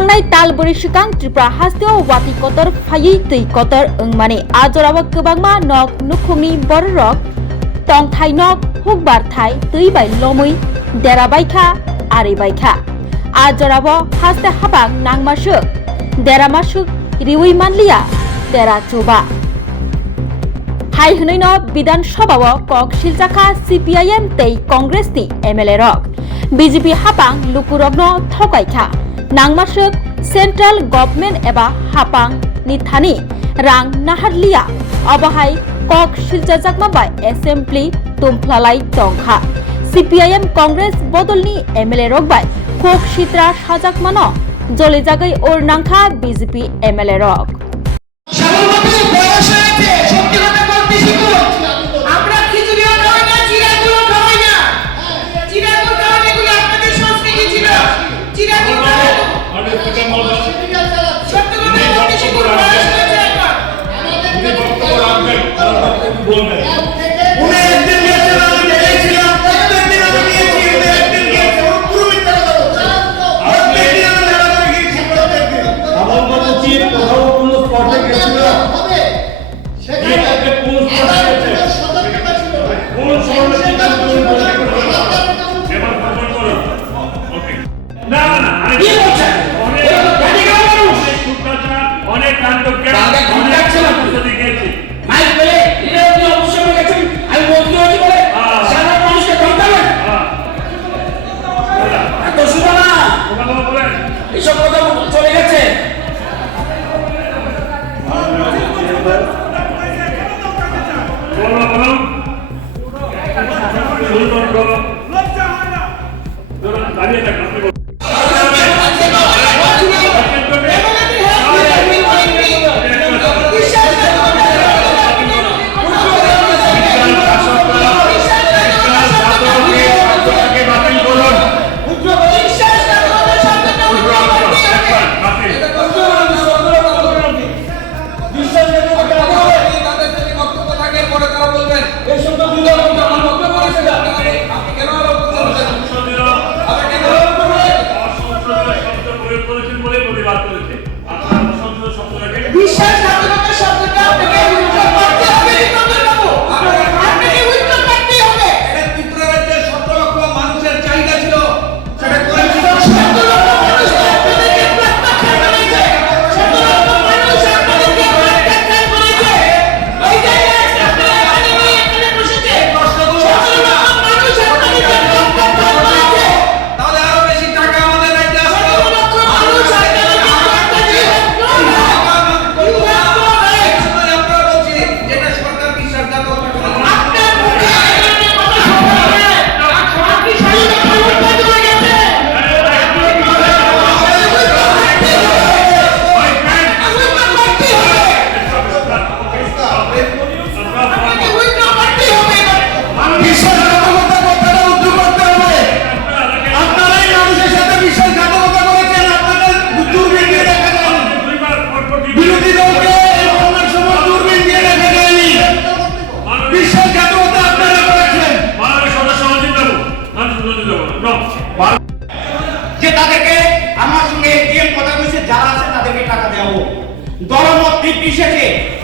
थांनाय तालबरी सिगां त्रिपुरा हाजोआव वाति कतर फायै दै कतर ओंमाने आजराबो गोबांमा नक नुखुंनि बररक तंथाय नक हुकबारथाय दै बाय लमै देराबायखा आरिबायखा आजराबो हाजते हाबां नांमासुक देरामासुक रिवै मानलिया देरा चोबा हाय हनैनो विधानसभाव कक सिलजाखा CPIM तै कांग्रेसनि MLA रक BJP हापां लुकुरगनो थगायखा नांमासुक सेंट्रल गभर्नमेंट एबा हापां निथानि रां नाहारलिया अबहाय कक सिलजाजाकमाबाय एसेंब्ली तुमफ्लालाय दंखा CPIM कांग्रेस बदलनि MLA रकबाय कक सित्रा साजाकमानो जलिजागै ओरनांखा BJP MLA रक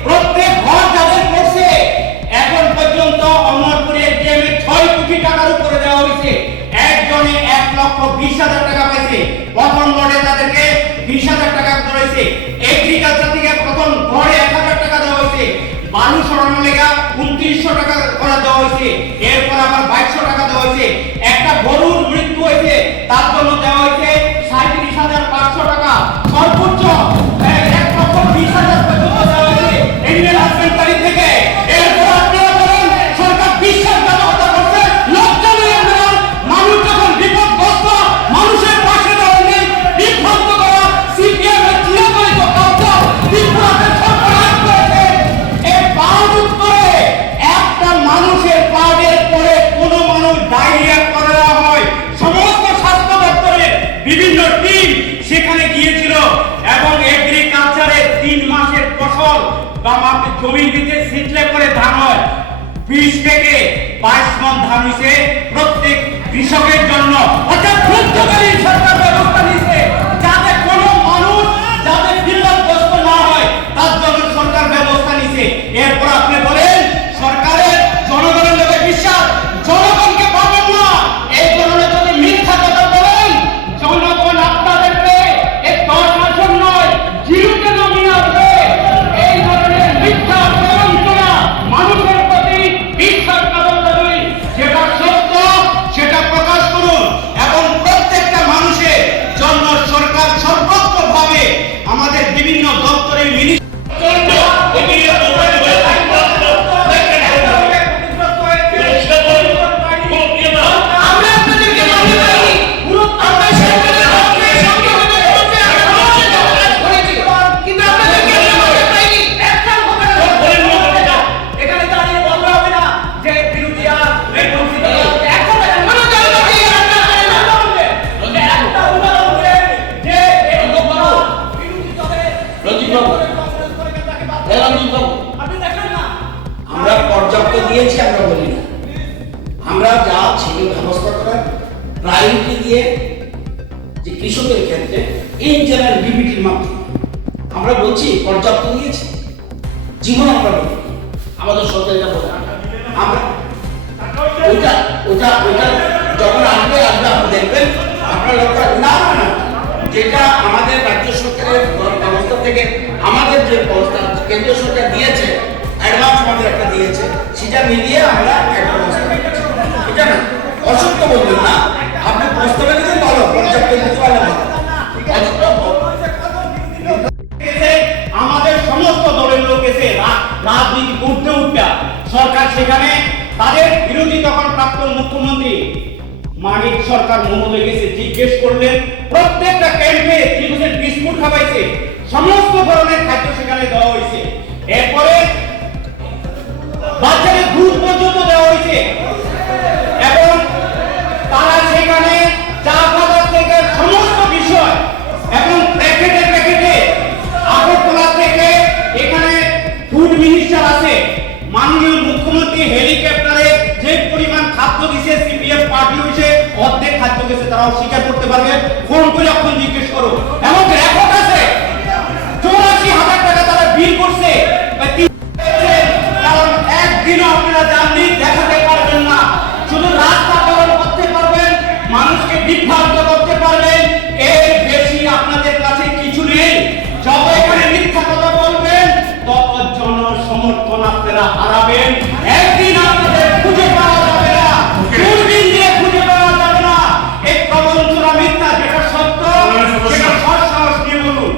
প্রত্যেক ঘর যাদের করছে এখন পর্যন্ত অমরপুরে ডিএমএ 6 কোটি টাকার উপরে দেওয়া হয়েছে একজনে 1,20,000 টাকা পাইছে প্রথম লটে তাদেরকে 20,000 টাকা দেওয়া হয়েছে এগ্রিকালচার থেকে প্রথম ঘরে 1,000 টাকা দেওয়া হয়েছে বালু সরানোর লেগা 2900 টাকা করা দেওয়া হয়েছে এরপর আবার 2200 টাকা দেওয়া হয়েছে একটা গরুর মৃত্যু হয়েছে তার জন্য দেওয়া হয়েছে 37,500 টাকা সর্বোচ্চ 1,20,000 পর্যন্ত দেওয়া হয়েছে এনিম্যাল হাসবেন্ডারি থেকে এরপর আপনারা বলেন সরকার বিশ্বাসঘাতকতা করছে লোকজনের আন্দোলন মানুষ যখন বিপদগ্রস্ত মানুষের পাশে দাঁড়ানো নেই বিভ্রান্ত করা CPIM এর চিরাচরিত কার্য ত্রিপুরাতে সরকার হাত করেছে এই বাউন্ড করে একটা মানুষের পাউডের পরে কোনো মানুষ ডায়রিয়া করে দেওয়া হয় সমস্ত স্বাস্থ্য দপ্তরের বিভিন্ন টিম সেখানে গিয়েছিল এবং এগ্রিকালচারে 3 মাসের ফসল বা জমির ভিতরে সিটলে করে ধান হয় 20 থেকে 22 মণ ধান হইছে প্রত্যেক কৃষকের জন্য অর্থাৎ দ্রুতকালীন সরকার ব্যবস্থা নিয়েছে যাতে কোনো কৃষকের ক্ষেত্রে ইন জেনারেল ডিবিটির মাধ্যমে আমরা বলছি পর্যাপ্ত দিয়েছে জীবন আমরা বলি আমাদের সরকার এটা বলে আমরা ওইটা ওইটা ওইটা যখন আসবে আসবে আপনি দেখবেন আপনার লক্ষ্য না না না যেটা আমাদের রাজ্য সরকারের ব্যবস্থা থেকে আমাদের যে ব্যবস্থা কেন্দ্রীয় সরকার দিয়েছে অ্যাডভান্স আমাদের একটা দিয়েছে সেটা মিলিয়ে আমরা একটা ব্যবস্থা নিয়েছি। এটা না অসত্য বলবেন না আপনি প্রস্তাবে দিতে ভালো পর্যাপ্ত দিতে পারলেন না আমাদের সমস্ত দলের লোক এসে রাজনীতি করতে উঠবে সরকার সেখানে তাদের বিরোধী তখন প্রাক্তন মুখ্যমন্ত্রী মানিক সরকার মহোদয় গেছে জিজ্ঞেস করলেন প্রত্যেকটা ক্যাম্পে ত্রিভুজের বিস্কুট খাওয়াইছে সমস্ত ধরনের খাদ্য সেখানে দেওয়া হয়েছে এরপরে বাচ্চাদের দুধ পর্যন্ত দেওয়া হয়েছে এবং তারা সেখানে চা বাজার থেকে সমস্ত বিষয় এবং প্যাকেটে প্যাকেটে আগরতলা থেকে এখানে ফুড মিনিস্টার আছে মাননীয় মুখ্যমন্ত্রী হেলিকপ্টারে যে পরিমাণ খাদ্য দিছে সিপিএফ পার্টি হইছে অর্ধেক খাদ্য গেছে তারাও স্বীকার করতে পারবে ফোন করে এখন জিজ্ঞেস করো এমন রেকর্ড আছে 84,000 টাকা তারা বিল করছে কারণ একদিনও আপনারা জাননি দেখাতে পারবেন না শুধু রাস্তা পালন করতে পারবেন মানুষকে বিভ্রান্ত করতে পারবেন এর বেশি আপনাদের কাছে কিছু নেই যত এখানে মিথ্যা কথা বলবেন তত জনসমর্থন আপনারা হারাবেন একদিন আপনাদের খুঁজে পাওয়া যাবে না দূরবীন দিয়ে খুঁজে পাওয়া যাবে না এই প্রবঞ্চনা মিথ্যা যেটা সত্য সেটা সৎ সাহস নিয়ে বলুন